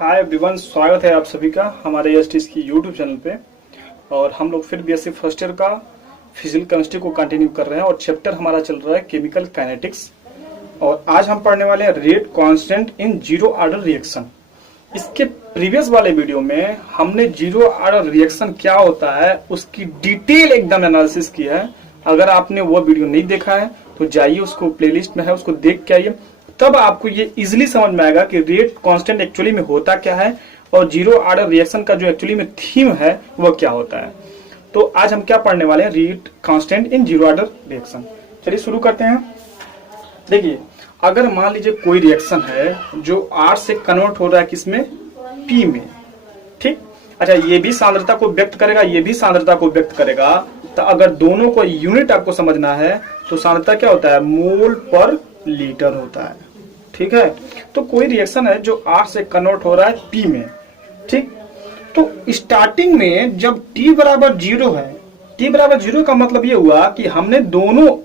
Hi everyone, स्वागत है आप सभी का हमारे एसटीज की यूट्यूब चैनल पे। और हम लोग फिर बीएससी फर्स्ट ईयर का फिजिकल केमिस्ट्री को कंटिन्यू कर रहे हैं और चैप्टर हमारा चल रहा है केमिकल काइनेटिक्स। और आज हम पढ़ने वाले हैं rate constant in zero order reaction. इसके प्रीवियस वाले वीडियो में हमने जीरो ऑर्डर रिएक्शन क्या होता है उसकी डिटेल एकदम एनालिसिस की है। अगर आपने वो वीडियो नहीं देखा है तो जाइए, उसको प्लेलिस्ट में है, उसको देख के आइए, तब आपको ये इजीली समझ में आएगा कि रेट कांस्टेंट एक्चुअली में होता क्या है और जीरो ऑर्डर रिएक्शन का जो एक्चुअली में थीम है वो क्या होता है। तो आज हम क्या पढ़ने वाले हैं, rate constant in zero order reaction. चलिए शुरू करते हैं। देखिए, अगर मान लीजिए कोई रिएक्शन है जो R से कन्वर्ट हो रहा है किसमें, P में, ठीक। अच्छा, ये भी सांद्रता को व्यक्त करेगा, ये भी सांद्रता को व्यक्त करेगा। तो अगर दोनों को यूनिट आपको समझना है तो सांद्रता क्या होता है, मोल पर लीटर होता है, ठीक है। तो कोई रिएक्शन है जो R से कन्वर्ट हो रहा है P में, ठीक। तो स्टार्टिंग में जब T बराबर 0 है, T बराबर 0 का मतलब ये हुआ कि हमने दोनों,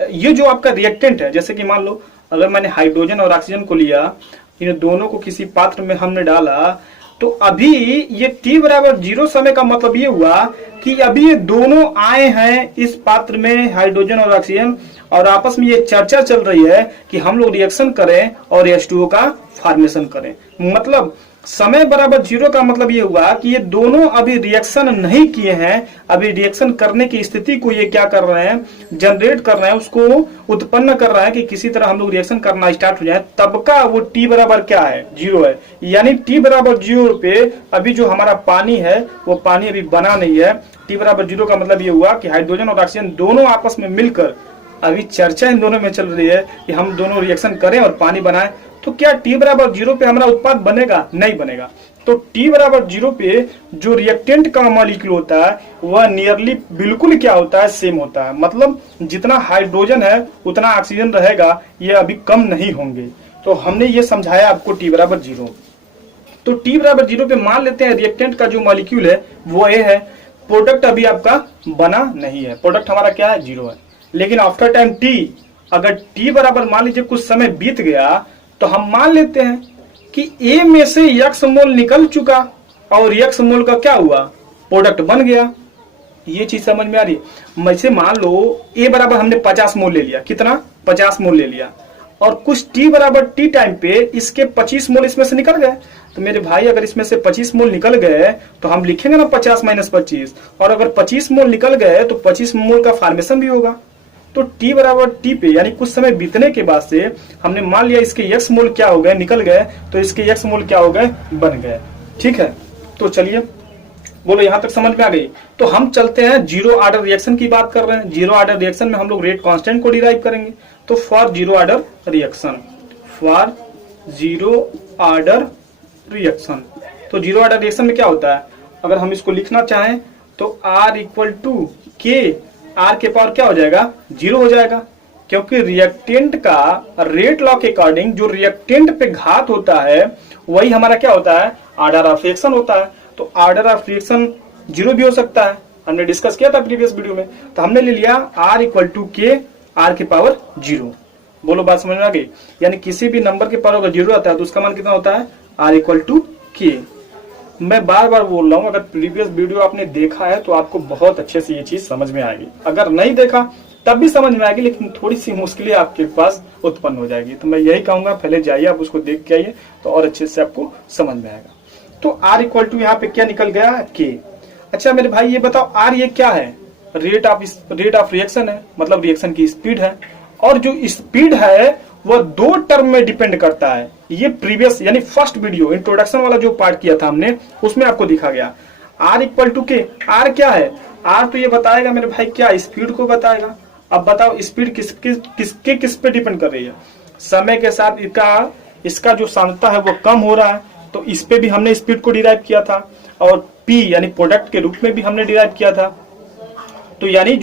ये जो आपका रिएक्टेंट है, जैसे कि मान लो अगर मैंने हाइड्रोजन और ऑक्सीजन को लिया, इन दोनों को किसी पात्र में हमने डाला, तो अभी ये T बराबर 0 समय का मतलब ये हुआ कि अभी ये दोनों आए हैं इस पात्र में, हाइड्रोजन और ऑक्सीजन, और आपस में ये चर्चा चल रही है कि हम लोग रिएक्शन करें और H2O का फॉर्मेशन करें। मतलब समय बराबर 0 का मतलब ये हुआ कि ये दोनों अभी रिएक्शन नहीं किए हैं, अभी रिएक्शन करने की स्थिति को ये क्या कर रहे हैं, जनरेट कर रहे हैं, उसको उत्पन्न कर रहा है कि किसी तरह हम लोग रिएक्शन करना स्टार्ट हो जाए, तब का वो T बराबर क्या है, 0 है। यानी T बराबर 0 पे अभी जो हमारा पानी है वो पानी अभी बना नहीं है। T बराबर 0 का मतलब ये हुआ कि हाइड्रोजन और ऑक्सीजन दोनों आपस में मिलकर, अभी चर्चा इन दोनों में चल रही है कि हम दोनों रिएक्शन करें और पानी बनाएं। तो क्या T बराबर 0 पे हमारा उत्पाद बनेगा? नहीं बनेगा। तो T बराबर 0 पे जो रिएक्टेंट का मॉलिक्यूल होता है वह नियरली बिल्कुल क्या होता है, सेम होता है। मतलब जितना हाइड्रोजन है उतना ऑक्सीजन रहेगा, ये अभी कम नहीं होंगे। तो हमने ये समझाया आपको T बराबर 0। तो T बराबर 0 पे मान लेते हैं रिएक्टेंट का जो मॉलिक्यूल है वो A है, प्रोडक्ट अभी आपका बना नहीं है, प्रोडक्ट हमारा क्या है, 0 है। लेकिन आफ्टर टाइम T, अगर T बराबर मान लीजिए कुछ समय बीत गया, तो हम मान लेते हैं कि A में से X मोल निकल चुका और X मोल का क्या हुआ, प्रोडक्ट बन गया। ये चीज समझ में आ रही है। वैसे मान लो A बराबर हमने 50 मोल ले लिया, कितना, 50 मोल ले लिया, और कुछ T बराबर T टाइम पे इसके 25 मोल इसमें से निकल गए। तो मेरे भाई, अगर इसमें से 25 मोल निकल गए तो हम लिखेंगे ना 50 माइनस 25, और अगर 25 मोल निकल गए तो 25 मोल का फॉर्मेशन भी होगा। तो T बराबर T पे, यानी कुछ समय बीतने के बाद से हमने मान लिया इसके X मोल क्या हो गए, निकल गए, तो इसके X मोल क्या हो गए, बन गए, ठीक है। तो चलिए बोलो, यहां तक समझ में आ गई। तो हम चलते हैं जीरो ऑर्डर रिएक्शन की बात कर रहे हैं। जीरो ऑर्डर रिएक्शन में हम लोग रेट कांस्टेंट को डिराइव करेंगे। तो for zero order reaction, for zero order reaction, तो जीरो ऑर्डर रिएक्शन में क्या होता है, अगर हम इसको लिखना चाहें तो R इक्वल टू के, R के पावर क्या हो जाएगा, 0 हो जाएगा, क्योंकि रिएक्टेंट का रेट लॉ के अकॉर्डिंग जो रिएक्टेंट पे घात होता है वही हमारा क्या होता है, ऑर्डर ऑफ रिएक्शन होता है। तो ऑर्डर ऑफ रिएक्शन 0 भी हो सकता है, हमने डिस्कस किया था प्रीवियस वीडियो में। तो हमने ले लिया R इक्वल टू के, R के पावर 0। बोलो, बात समझ में आ गई। यानी किसी भी नंबर के पावर अगर 0 आता है तो उसका मान कितना होता है, R इक्वल टू के। मैं बार बार बोल रहा हूं, अगर प्रीवियस वीडियो आपने देखा है तो आपको बहुत अच्छे से ये चीज समझ में आएगी, अगर नहीं देखा तब भी समझ में आएगी, लेकिन थोड़ी सी मुश्किलें आपके पास उत्पन्न हो जाएगी। तो मैं यही कहूंगा, पहले जाइए आप उसको देख के आइए तो और अच्छे से आपको समझ में आएगा। तो R इक्वल टू यहाँ पे क्या निकल गया, के। अच्छा मेरे भाई, ये बताओ R ये क्या है, रेट ऑफ रिएक्शन है, मतलब रिएक्शन की स्पीड है। और जो स्पीड है वह 2 टर्म में डिपेंड करता है। ये प्रीवियस यानी फर्स्ट वीडियो इंट्रोडक्शन वाला जो पार्ट किया था हमने, उसमें आपको दिखा गया। R इक्वल टू के, R क्या है, R तो ये बताएगा मेरे भाई क्या, स्पीड को बताएगा। अब बताओ स्पीड किस पे डिपेंड कर रही है, समय के साथ इसका जो सांद्रता है वो कम हो रहा है, तो इस पे भी हमने स्पीड को डिराइव किया था, और P यानी प्रोडक्ट के रूप में भी हमने डिराइव किया था। तो यानी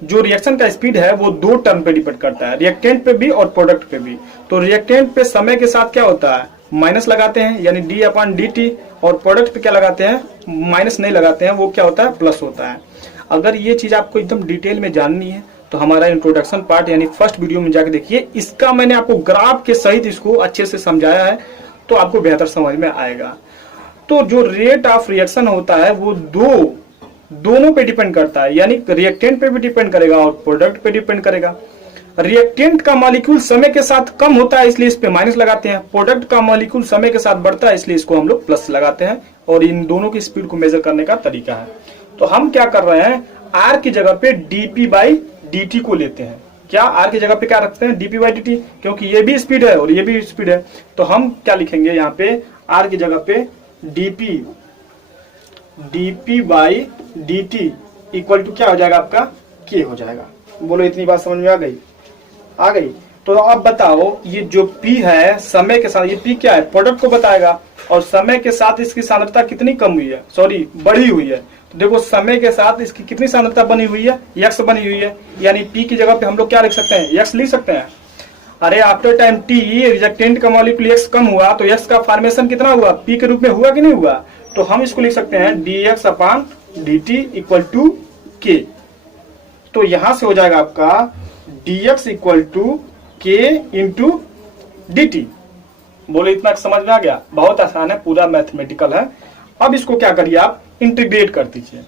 जो रिएक्शन का स्पीड है वो 2 टर्म पे डिपेंड करता है, रिएक्टेंट पे भी और प्रोडक्ट पे भी। तो रिएक्टेंट पे समय के साथ क्या होता है, माइनस लगाते हैं, यानी d/dt, और प्रोडक्ट पे क्या लगाते हैं, माइनस नहीं लगाते हैं, वो क्या होता है, प्लस होता है। अगर ये चीज आपको एकदम डिटेल में जाननी है तो हमारा इंट्रोडक्शन पार्ट यानी फर्स्ट वीडियो में जाके देखिए, इसका मैंने आपको ग्राफ के सहित इसको अच्छे से समझाया है। तो आपको बेहतर समझ में आएगा। तो जो रेट ऑफ रिएक्शन होता है वो दोनों पे डिपेंड करता है, यानी रिएक्टेंट पे भी डिपेंड करेगा और प्रोडक्ट पे डिपेंड करेगा। रिएक्टेंट का मॉलिक्यूल समय के साथ कम होता है इसलिए इस पे माइनस लगाते हैं, प्रोडक्ट का मॉलिक्यूल समय के साथ बढ़ता है इसलिए इसको हम लोग प्लस लगाते हैं, और इन दोनों की स्पीड को मेजर करने का तरीका है। तो हम क्या कर रहे हैं, आर की जगह पे dp/dt को लेते हैं। क्या आर की जगह पे क्या रखते हैं, dp/dt, क्योंकि ये भी स्पीड है और ये भी स्पीड है। तो हम क्या लिखेंगे यहाँ पे, आर की जगह पे dp/dt इक्वल टू क्या हो जाएगा आपका, k हो जाएगा। बोलो इतनी बात समझ में आ गई? तो अब बताओ, ये जो P है समय के साथ, ये P क्या है, प्रोडक्ट को बताएगा, और समय के साथ इसकी सांद्रता कितनी कम हुई है, सॉरी बढ़ी हुई है। तो देखो समय के साथ इसकी कितनी सांद्रता बनी हुई है, x बनी हुई है, यानी P की जगह पे हम लोग क्या लिख सकते हैं, x लिख सकते हैं। अरे आफ्टर टाइम t रिएक्टेंट का मॉलिक्यूल x कम हुआ तो x का फॉर्मेशन कितना हुआ, P के रूप में हुआ कि नहीं हुआ। तो हम इसको लिख सकते हैं dx/dt इक्वल टू k। तो यहां से हो जाएगा आपका dx equal to k into dt। बोलो इतना समझ में आ गया? बहुत आसान है, पूरा मैथमेटिकल है। अब इसको क्या करिए, आप इंटीग्रेट कर दीजिए।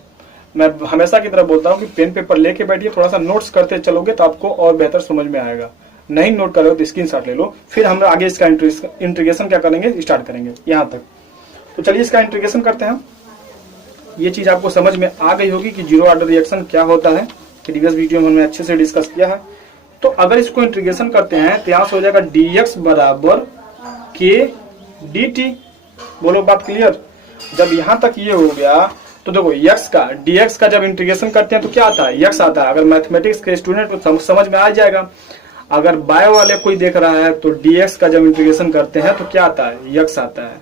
मैं हमेशा की तरह बोलता हूँ कि पेन पेपर लेके बैठिए, थोड़ा सा नोट्स करते चलोगे तो आपको और बेहतर समझ में आएगा। नहीं नोट करोगे तो स्क्रीनशॉट ले लो, फिर हम आगे इसका इंटीग्रेशन क्या करेंगे, स्टार्ट करेंगे यहाँ तक। तो चलिए इसका इंटीग्रेशन करते हैं। ये चीज आपको समझ में आ गई होगी कि जीरो ऑर्डर रिएक्शन क्या होता है, प्रीवियस वीडियो में हमने अच्छे से डिस्कस किया है। तो अगर इसको इंटीग्रेशन करते हैं तो यहाँ से हो जाएगा dx बराबर k dt। बोलो बात क्लियर? जब यहाँ तक ये हो गया तो देखो dx का जब इंटीग्रेशन करते हैं तो क्या आता है, x आता है। अगर मैथमेटिक्स के स्टूडेंट को समझ में आ जाएगा। अगर बायो वाले कोई देख रहा है तो dx का जब इंटीग्रेशन करते हैं तो क्या आता है, x आता है।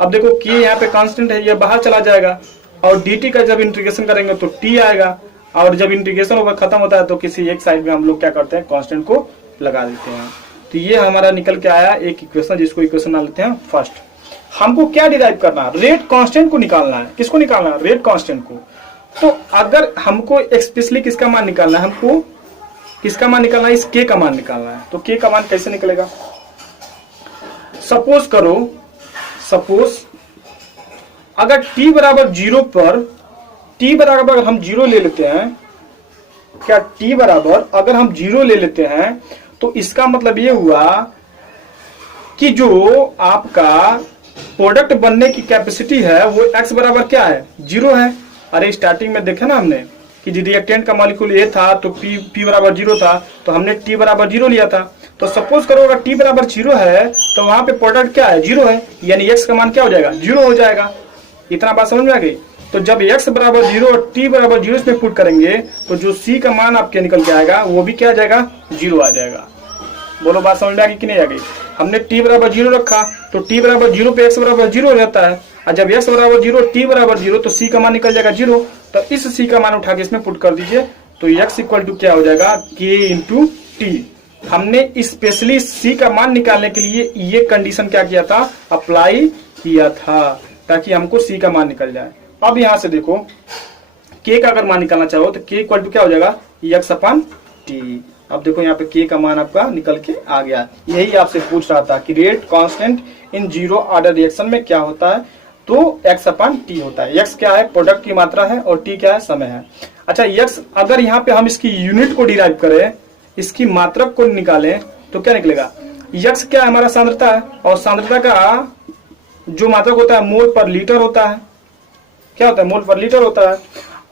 अब देखो k यहाँ पे कांस्टेंट है, ये बाहर चला जाएगा, और dt का जब इंटीग्रेशन करेंगे तो t आएगा, और जब इंटीग्रेशन होकर खत्म होता है तो किसी एक साइड में हम लोग क्या करते हैं, कांस्टेंट को लगा देते हैं। तो ये हमारा निकल के आया एक इक्वेशन, जिसको इक्वेशन मान लेते हैं फर्स्ट। हमको क्या डिराइव करना है, रेट कांस्टेंट को निकालना है। किसको निकालना है, रेट कांस्टेंट को। तो अगर हमको एक्सपेशली किसका मान निकालना है, हमको किसका मान निकालना है, इस k का मान निकालना है। तो k का मान कैसे निकलेगा, सपोज अगर t बराबर 0 पर, t बराबर अगर हम 0 ले लेते हैं, क्या t बराबर अगर हम 0 ले लेते हैं तो इसका मतलब ये हुआ कि जो आपका प्रोडक्ट बनने की कैपेसिटी है वो x बराबर क्या है, 0 है। अरे स्टार्टिंग में देखे ना हमने कि रिएक्टेंट का मॉलिक्यूल A था तो P बराबर 0 था, तो हमने t बराबर 0 लिया था। तो सपोज करो अगर t बराबर 0 है तो वहां पे प्रोडक्ट क्या है, 0 है, यानी x का मान क्या हो जाएगा, 0 हो जाएगा। इतना बात समझ में आ गई? तो जब x बराबर 0 और t बराबर 0 इसमें पुट करेंगे तो जो c का मान आपके निकल के आएगा वो भी क्या आ जाएगा, 0 आ जाएगा। बोलो बात समझ में आ गई कि नहीं आ गई? हमने t बराबर 0 रखा तो t बराबर 0 पे x बराबर 0 रहता है, और जब x बराबर 0 t बराबर 0 तो c का मान निकल जाएगा 0। तो इस c का मान उठा के इसमें पुट कर दीजिए, तो x इक्वल टू क्या हो जाएगा, k इंटू टी। हमने स्पेशली c का मान निकालने के लिए ये कंडीशन क्या किया था, अप्लाई किया था, ताकि हमको c का मान निकल जाए। अब यहाँ से देखो k का अगर मान निकालना चाहो तो k इक्वल टू क्या हो जाएगा, x/t। अब देखो यहाँ पे k का मान आपका निकल के आ गया। यही आपसे पूछ रहा था कि rate constant in zero order reaction में क्या होता है, तो x/t होता है। x क्या है, प्रोडक्ट की मात्रा है, और t क्या है, समय है। अच्छा x अगर यहाँ पे हम इसकी यूनिट को डिराइव करें, इसकी मात्रक को निकालें तो क्या निकलेगा, x क्या है, हमारा सांद्रता है, और सांद्रता का जो मात्रक होता है मोल पर लीटर होता है। क्या होता है, मोल पर लीटर होता है।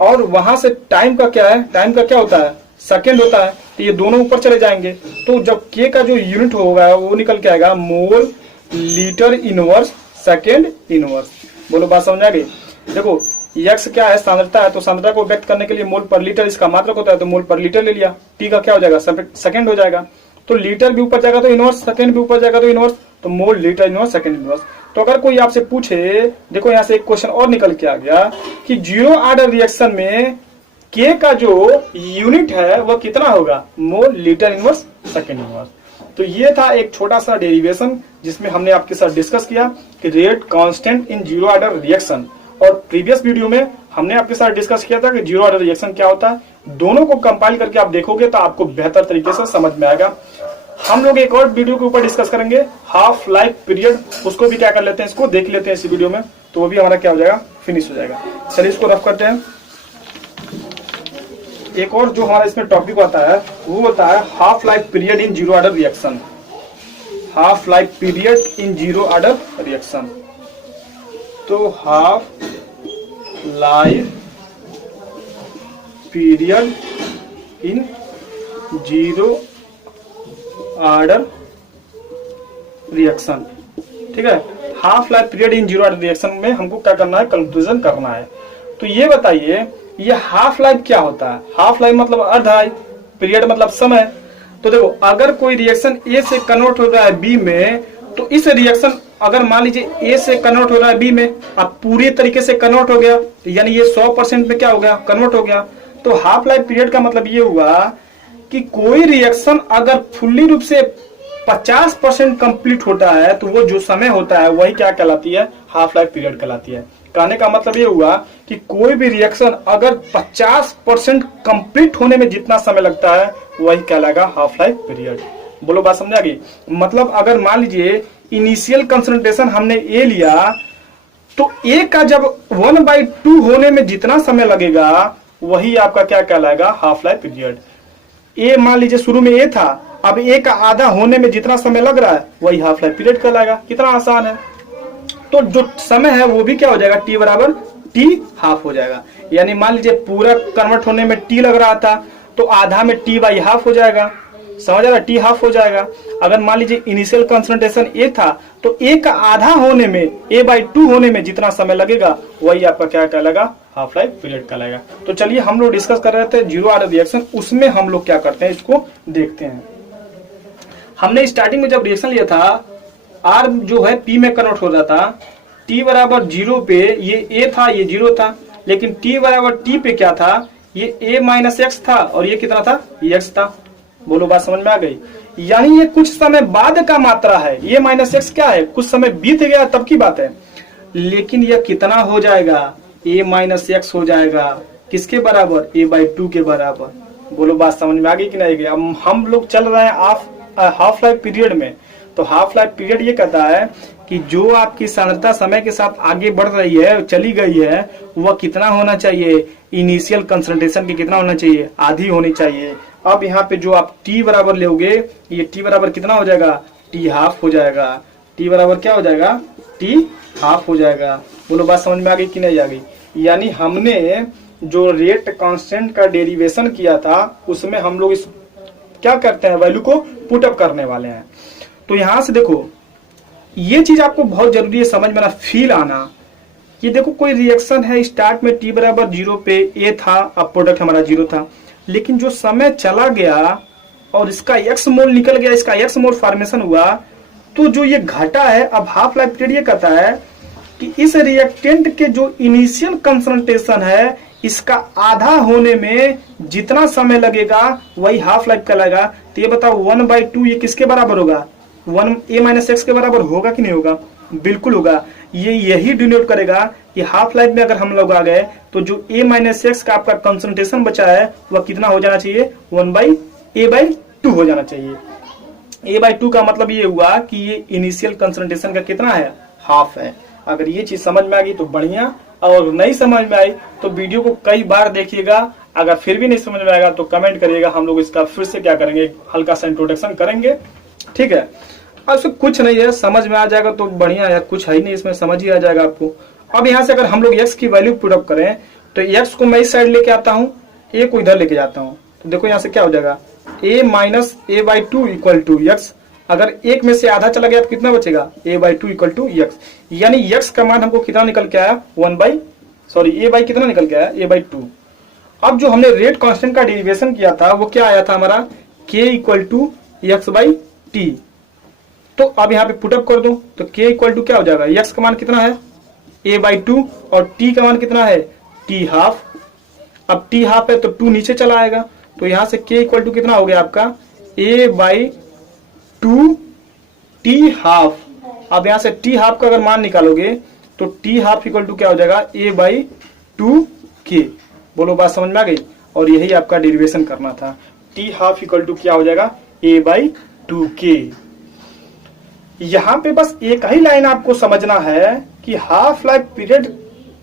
और वहां से टाइम का क्या है, टाइम का क्या होता है, सेकेंड होता है। तो ये दोनों ऊपर चले जाएंगे, तो जब k का जो यूनिट होगा वो निकल के आएगा mole litre inverse second inverse. बोलो बात समझ आ गई? देखो x क्या है, सांद्रता है, तो सांद्रता को व्यक्त करने के लिए मोल पर लीटर इसका मात्रक होता है, तो मोल पर लीटर ले लिया। t का क्या हो जाएगा, सेकेंड हो जाएगा। तो लीटर भी ऊपर जाएगा तो इनवर्स, सेकेंड भी ऊपर जाएगा तो इनवर्स, तो mole litre inverse second inverse. तो अगर कोई आपसे पूछे, देखो यहाँ से एक क्वेश्चन और निकल के आ गया कि जीरो ऑर्डर रिएक्शन में k का जो यूनिट है वह कितना होगा, mole litre inverse second inverse. तो ये था एक छोटा सा डेरिवेशन जिसमें हमने आपके साथ डिस्कस किया कि rate constant in zero order reaction. और प्रीवियस वीडियो में हमने आपके साथ डिस्कस किया था कि जीरो ऑर्डर रिएक्शन क्या होता है। दोनों को कंपाइल करके आप देखोगे तो आपको बेहतर तरीके से समझ में आएगा। हम लोग एक और वीडियो के ऊपर डिस्कस करेंगे हाफ लाइफ पीरियड, उसको भी क्या कर लेते हैं, इसको देख लेते हैं इसी वीडियो में, तो वो भी हमारा क्या हो जाएगा, फिनिश हो जाएगा। चलिए इसको रफ करते हैं। एक और जो हमारा इसमें टॉपिक आता है वो होता है half life period in zero order reaction. Half life period in zero order reaction. तो half life period in zero order reaction, ठीक है। Half life period in zero order reaction में हमको क्या करना है, कंक्लूजन करना है। तो ये बताइए ये हाफ लाइफ क्या होता है। हाफ लाइफ मतलब अर्ध पीरियड मतलब समय। तो देखो अगर कोई रिएक्शन ए से कन्वर्ट हो रहा है बी में, तो इस रिएक्शन अगर मान लीजिए ए से कन्वर्ट हो रहा है बी में, अब पूरी तरीके से कन्वर्ट हो गया, यानी ये 100% में क्या हो गया, कन्वर्ट हो गया। तो हाफ लाइफ पीरियड का मतलब ये हुआ कि कोई रिएक्शन अगर फुल्ली रूप से 50% कंप्लीट होता है तो वो जो समय होता है वही क्या कहलाती है, हाफ लाइफ पीरियड कहलाती है। कहने का मतलब ये हुआ कि कोई भी रिएक्शन अगर 50% कंप्लीट होने में जितना समय लगता है वही कहलाएगा हाफ लाइफ पीरियड। बोलो बात समझ आ गई। मतलब अगर मान लीजिए इनिशियल कंसंट्रेशन हमने ए लिया, तो ए का जब 1/2 होने में जितना समय लगेगा वही आपका क्या कहलाएगा, हाफ लाइफ पीरियड। ए मान लीजिए शुरू में ए था, अब ए का आधा होने में जितना समय लग रहा है वही हाफ लाइफ पीरियड कहलाएगा। कितना आसान है। तो जो समय है वो भी क्या हो जाएगा, टी बराबर टी हाफ हो जाएगा। यानी मान लीजिए पूरा कन्वर्ट होने में टी लग रहा था, तो आधा में टी बाई हाफ हो जाएगा। समझ आ रहा, टी हाफ हो जाएगा। अगर मान लीजिए इनिशियल कंसंट्रेशन ए था, तो ए का आधा होने में, A/2 होने में जितना समय लगेगा वही आपका क्या कहलाएगा, हाफ लाइफ पीरियड कहलाएगा। तो चलिए हम लोग डिस्कस कर रहे थे जीरो ऑर्डर रिएक्शन, उसमें हम लोग क्या करते हैं इसको देखते हैं। हमने स्टार्टिंग में जब रिएक्शन लिया था, आर जो है पी में कन्वर्ट हो रहा था, टी बराबर 0 पे ये ए था, ये 0 था, लेकिन टी बराबर टी पे क्या था, ये a माइनस एक्स था और ये कितना था, एक्स था। बोलो बात समझ में आ गई। यानी ये कुछ समय बाद का मात्रा है, ये माइनस एक्स क्या है, कुछ समय बीत गया तब की बात है। लेकिन यह कितना हो जाएगा, a माइनस एक्स हो जाएगा, किसके बराबर, A/2 के बराबर। बोलो बात समझ में आ गई कि नहीं गई। अब हम लोग चल रहे हैं हाफ लाइफ पीरियड में। तो हाफ लाइफ पीरियड ये कहता है कि जो आपकी सांद्रता समय के साथ आगे बढ़ रही है, चली गई है, वह कितना होना चाहिए, इनिशियल कंसंट्रेशन की कितना होना चाहिए, आधी होनी चाहिए। अब यहाँ पे जो आप t बराबर लोगे, ये t बराबर कितना हो जाएगा, t हाफ हो जाएगा। t बराबर क्या हो जाएगा, t हाफ हो जाएगा। बोलो बात समझ में आ गई कि नहीं आ गई। यानी हमने जो रेट कांस्टेंट का डेरिवेशन किया था उसमें हम लोग इस क्या करते हैं, वैल्यू को पुटअप करने वाले हैं। तो यहां से देखो ये चीज आपको बहुत जरूरी है समझ में ना, फील आना। ये देखो कोई रिएक्शन है, स्टार्ट में t बराबर 0 पे ए था, अब प्रोडक्ट हमारा 0 था, लेकिन जो समय चला गया और इसका x मोल निकल गया, इसका x मोल फॉर्मेशन हुआ, तो जो ये घटा है, अब हाफ लाइफ पीरियड ये कहता है कि इस रिएक्टेंट के जो इनिशियल कंसंट्रेशन है, इसका आधा होने में जितना समय लगेगा वही हाफ लाइफ कहलाएगा। तो ये बताओ 1/2 ये किसके बराबर होगा, 1 a माइनस एक्स के बराबर होगा कि नहीं होगा, बिल्कुल होगा। ये यही डिनोट करेगा कि हाफ लाइफ में अगर हम लोग आ गए तो जो a माइनस एक्स का आपका कंसंट्रेशन बचा है वह कितना हो जाना चाहिए, 1/a/2 हो जाना चाहिए। A/2 का मतलब ये हुआ कि ये इनिशियल कंसंट्रेशन का कितना है, हाफ है। अगर ये चीज समझ में आ गई तो बढ़िया, और नहीं समझ में आई तो वीडियो को कई बार देखिएगा। अगर फिर भी नहीं समझ में आएगा तो कमेंट करिएगा, हम लोग इसका फिर से क्या करेंगे, हल्का सा इंट्रोडक्शन करेंगे, ठीक है। अब कुछ नहीं है, समझ में आ जाएगा तो बढ़िया है, कुछ है ही नहीं इसमें, समझ ही आ जाएगा आपको। अब यहाँ से अगर हम लोग x की वैल्यू पुट अप करें तो x को मैं इस साइड लेके आता हूँ, a को इधर लेके जाता हूँ, तो देखो यहाँ से क्या हो जाएगा, a minus a/2 equal to x। अगर एक में से आधा चला गया तो कितना बचेगा, a/2 इक्वल टू x। यानी x का मान हमको कितना निकल के आया, a बाई कितना निकल के आया, a/2। अब जो हमने रेट कांस्टेंट का डेरिवेशन किया था वो क्या आया था हमारा, k इक्वल टू x/t। तो अब यहाँ पे पुटअप कर दो तो k इक्वल टू क्या हो जाएगा, x का मान कितना है, a/2, और t का मान कितना है, t हाफ। अब t हाफ है तो 2 नीचे चला आएगा, तो यहाँ से k इक्वल टू कितना हो गया आपका, a/2 t हाफ। अब यहाँ से t हाफ का अगर मान निकालोगे तो t हाफ इक्वल टू क्या हो जाएगा, a/2 k। बोलो बात समझ में आ गई। और यही आपका डेरिवेशन करना था, t हाफ इक्वल टू क्या हो जाएगा, a/2 2K। यहां पे बस एक ही लाइन आपको समझना है कि हाफ लाइफ पीरियड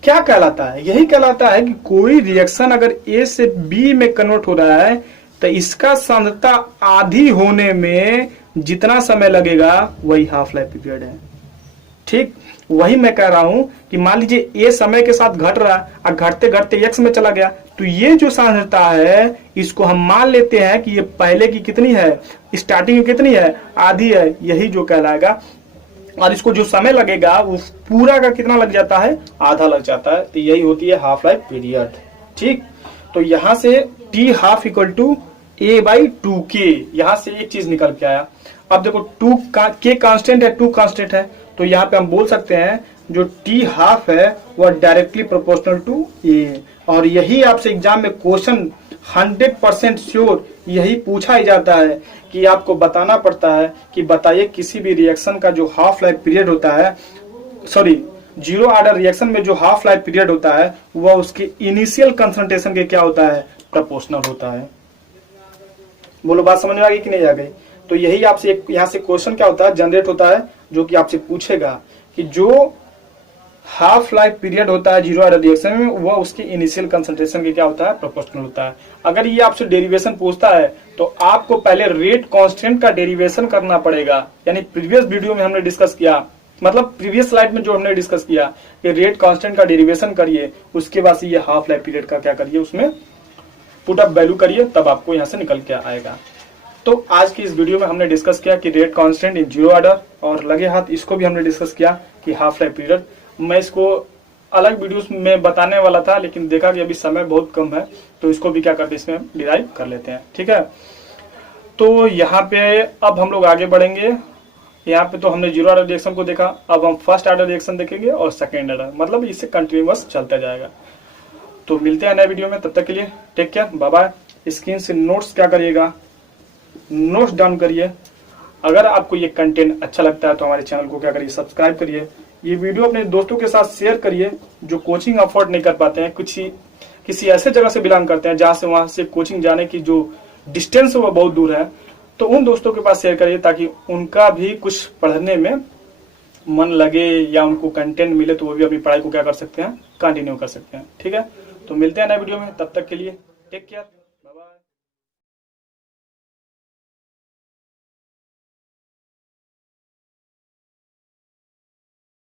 क्या कहलाता है। यही कहलाता है कि कोई रिएक्शन अगर ए से बी में कन्वर्ट हो रहा है तो इसका सांद्रता आधी होने में जितना समय लगेगा वही हाफ लाइफ पीरियड है। ठीक वही मैं कह रहा हूं कि मान लीजिए ए समय के साथ घट रहा है और घटते घटते एक्स में चला गया, तो ये जो सांद्रता है इसको हम मान लेते हैं कि ये पहले की कितनी है, स्टार्टिंग में कितनी है, आधी है, यही जो कहलाएगा। और इसको जो समय लगेगा वो पूरा का कितना लग जाता है, आधा लग जाता है। तो यही होती है हाफ लाइफ पीरियड। ठीक, तो यहां से T half equal to a by 2K, यहां से एक चीज निकल के आया। अब देखो के कांस्टेंट है, 2 कांस्टेंट है, तो यहाँ पे हम बोल सकते हैं जो टी हाफ है वह डायरेक्टली प्रोपोर्शनल टू ए। और यही आपसे एग्जाम में क्वेश्चन 100% श्योर यही पूछा ही जाता है कि आपको बताना पड़ता है कि बताइए किसी भी रिएक्शन का जो हाफ लाइफ पीरियड होता है, सॉरी जीरो ऑर्डर रिएक्शन में जो हाफ लाइफ पीरियड होता है वह उसके इनिशियल कंसंट्रेशन के क्या होता है, प्रोपोर्शनल होता है। बोलो बात समझ में आ गई कि नहीं आ गई। तो यही आपसे यहाँ से क्वेश्चन क्या होता है, जनरेट होता है, जो कि आपसे पूछेगा कि जो हाफ लाइफ पीरियड होता है जीरो ऑर्डर रिएक्शन में वह उसके इनिशियल कंसंट्रेशन के क्या होता है, प्रोपोर्शनल होता है। अगर ये आपसे डेरिवेशन पूछता है तो आपको पहले रेट कांस्टेंट का डेरिवेशन करना पड़ेगा। यानी प्रीवियस वीडियो में हमने डिस्कस किया, मतलब प्रीवियस स्लाइड में जो हमने डिस्कस किया कि रेट कांस्टेंट का डेरिवेशन करिए, उसके बाद ये हाफ लाइफ पीरियड का क्या करिए, उसमें पुट अप वैल्यू करिए, तब आपको यहाँ से निकल के आएगा। तो आज की इस वीडियो में हमने डिस्कस किया कि rate constant in zero order, और लगे हाथ इसको भी हमने डिस्कस किया कि हाफ लाइफ पीरियड। मैं इसको अलग वीडियोस में बताने वाला था, लेकिन देखा कि अभी समय बहुत कम है, तो इसको भी क्या करते हैं, इसमें डिराइव कर लेते हैं। ठीक है, तो यहाँ पे अब हम लोग आगे बढ़ेंगे। यहाँ पे तो हमने जीरो ऑर्डर रिएक्शन को देखा, अब हम फर्स्ट ऑर्डर रिएक्शन देखेंगे और सेकेंड ऑर्डर, मतलब इससे कंटिन्यूअस चलता जाएगा। तो मिलते हैं नए वीडियो में, तब तक के लिए take care, bye bye. Screen से नोट्स क्या करिएगा, नोट्स डाउन करिए। अगर आपको ये कंटेंट अच्छा लगता है तो हमारे चैनल को क्या करिए, सब्सक्राइब करिए। ये वीडियो अपने दोस्तों के साथ शेयर करिए जो कोचिंग अफोर्ड नहीं कर पाते हैं, कुछ किसी ऐसे जगह से बिलोंग करते हैं जहां से वहां से कोचिंग जाने की जो डिस्टेंस है वो बहुत दूर है, तो उन दोस्तों के पास शेयर करिए ताकि उनका भी कुछ पढ़ने में मन लगे या उनको कंटेंट मिले, तो वो भी अपनी पढ़ाई को क्या कर सकते हैं, कंटिन्यू कर सकते हैं। ठीक है, तो मिलते हैं नए वीडियो में, तब तक के लिए टेक केयर।